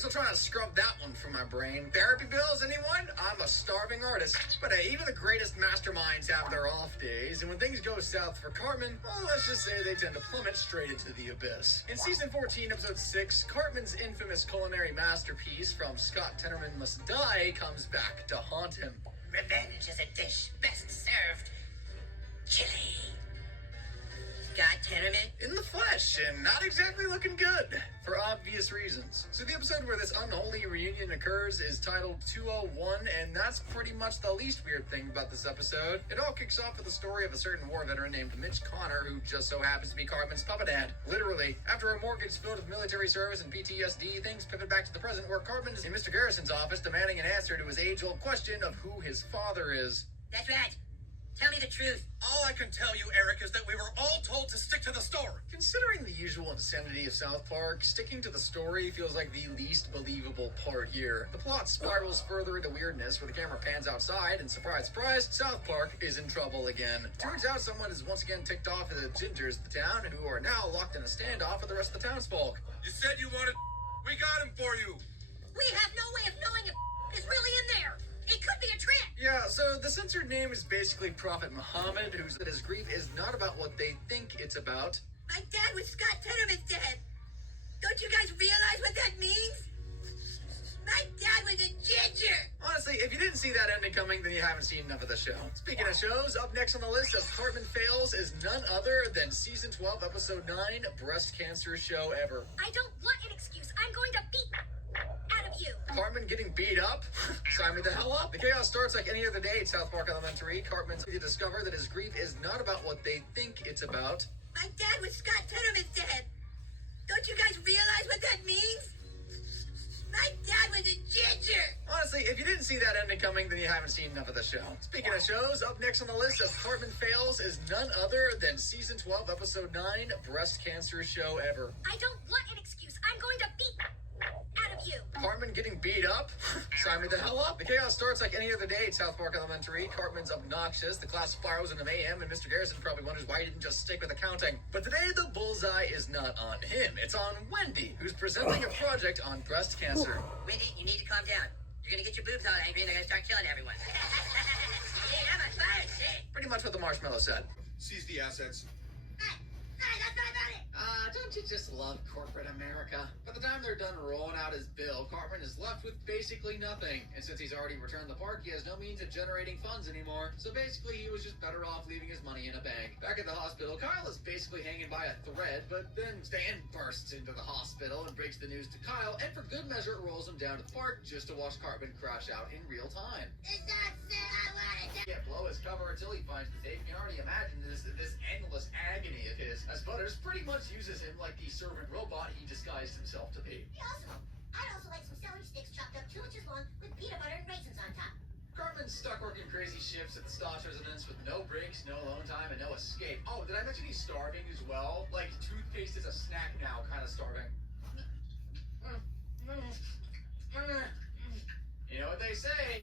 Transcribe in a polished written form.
still trying to scrub that one from my brain. Therapy bills, anyone? I'm a starving artist. But hey, even the greatest masterminds have their off days, and when things go south for Cartman, well, let's just say they tend to plummet straight into the abyss. In season 14, episode 6, Cartman's infamous culinary masterpiece from Scott Tenorman Must Die comes back to haunt him. Revenge is a dish best served chili. Scott Tenorman? In the flesh, and not exactly looking good, for obvious reasons. So the episode where this unholy reunion occurs is titled 201, and that's pretty much the least weird thing about this episode. It all kicks off with the story of a certain war veteran named Mitch Connor, who just so happens to be Cartman's puppet dad. Literally, after a mortgage filled with military service and PTSD, things pivot back to the present, where Cartman is in Mr. Garrison's office demanding an answer to his age-old question of who his father is. That's right. Tell me the truth. All I can tell you, Eric, is that we were all told to stick to the story. Considering the usual insanity of South Park, sticking to the story feels like the least believable part here. The plot spirals further into weirdness, where the camera pans outside, and surprise, surprise, South Park is in trouble again. Turns out someone is once again ticked off at the gingers of the town, who are now locked in a standoff with the rest of the townsfolk. You said you wanted. We got him for you. We have no way of knowing if is really in there. It could be a trick. Yeah, so the censored name is basically Prophet Muhammad, who said his grief is not about what they think it's about. My dad was Scott Tenorman's dad. Don't you guys realize what that means? My dad was a ginger. Honestly, if you didn't see that ending coming, then you haven't seen enough of the show. Speaking of shows, up next on the list of Cartman fails is none other than season 12, episode 9, Breast Cancer Show Ever. I don't want an excuse. I'm going to beat out of you. Cartman getting beat up? Sign me the hell up. The chaos starts like any other day at South Park Elementary. Cartman's to discover that his grief is not about what they think it's about. My dad was Scott Tenorman's dad. Don't you guys realize what that means? My dad was a ginger. Honestly, if you didn't see that ending coming, then you haven't seen enough of the show. Speaking of shows, up next on the list of Cartman fails is none other than season 12, episode 9, Breast Cancer Show Ever. I don't want an excuse. I'm going to beat out of you. Cartman getting beat up? Sign me the hell up. The chaos starts like any other day at South Park Elementary. Cartman's obnoxious, the class spirals into mayhem, and Mr. Garrison probably wonders why he didn't just stick with accounting. But today, the bullseye is not on him. It's on Wendy, who's presenting a project on breast cancer. Wendy, you need to calm down. You're gonna get your boobs all angry and they're gonna start killing everyone. Hey, I'm on fire, shit. Pretty much what the marshmallow said. Seize the assets. Hey, that's not about it. Don't you just love corporate America? By the time they're done rolling out his bill, Cartman is left with basically nothing. And since he's already returned the park, he has no means of generating funds anymore. So basically, he was just better off leaving his money in a bank. Back at the hospital, Kyle is basically hanging by a thread, but then Stan bursts into the hospital and breaks the news to Kyle, and for good measure, rolls him down to the park just to watch Cartman crash out in real time. It's not said I wanted to. Can't blow his cover until he finds the tape. You can already imagine this endless agony of his, as Butters pretty much uses him like the servant robot he disguised himself to be. I'd also like some celery sticks chopped up 2 inches long with peanut butter and raisins on top. Cartman's stuck working crazy shifts at the Stosh residence with no breaks, no alone time, and no escape. Oh, did I mention he's starving as well? Like, toothpaste is a snack now, kind of starving. You know what they say.